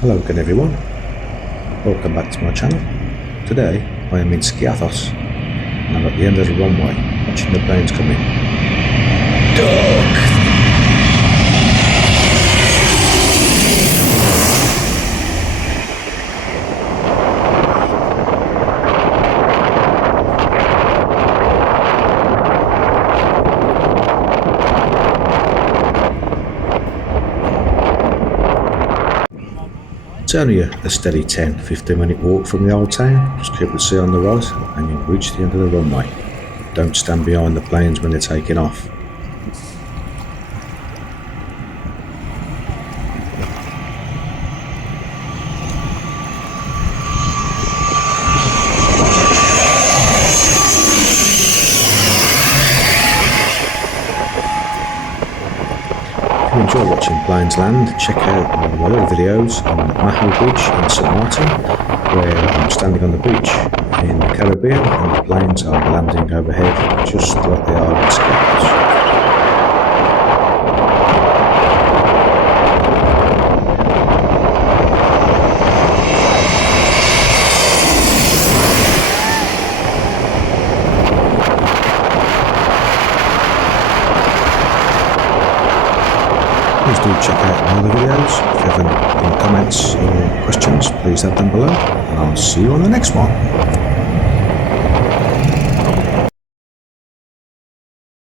Hello again everyone, welcome back to my channel. Today I am in Skiathos and I'm at the end of the runway watching the planes come in. Duck! It's only a steady 10-15 minute walk from the old town. Just keep the sea on the right and you'll reach the end of the runway. Don't stand behind the planes when they're taking off. If you enjoy watching planes land, check out my other videos on Maho Beach in St Martin, where I'm standing on the beach in the Caribbean and the planes are landing overhead just like they are in Skiathos. Please do check out my other videos. If you have any comments or questions, please add them below, and I'll see you on the next one.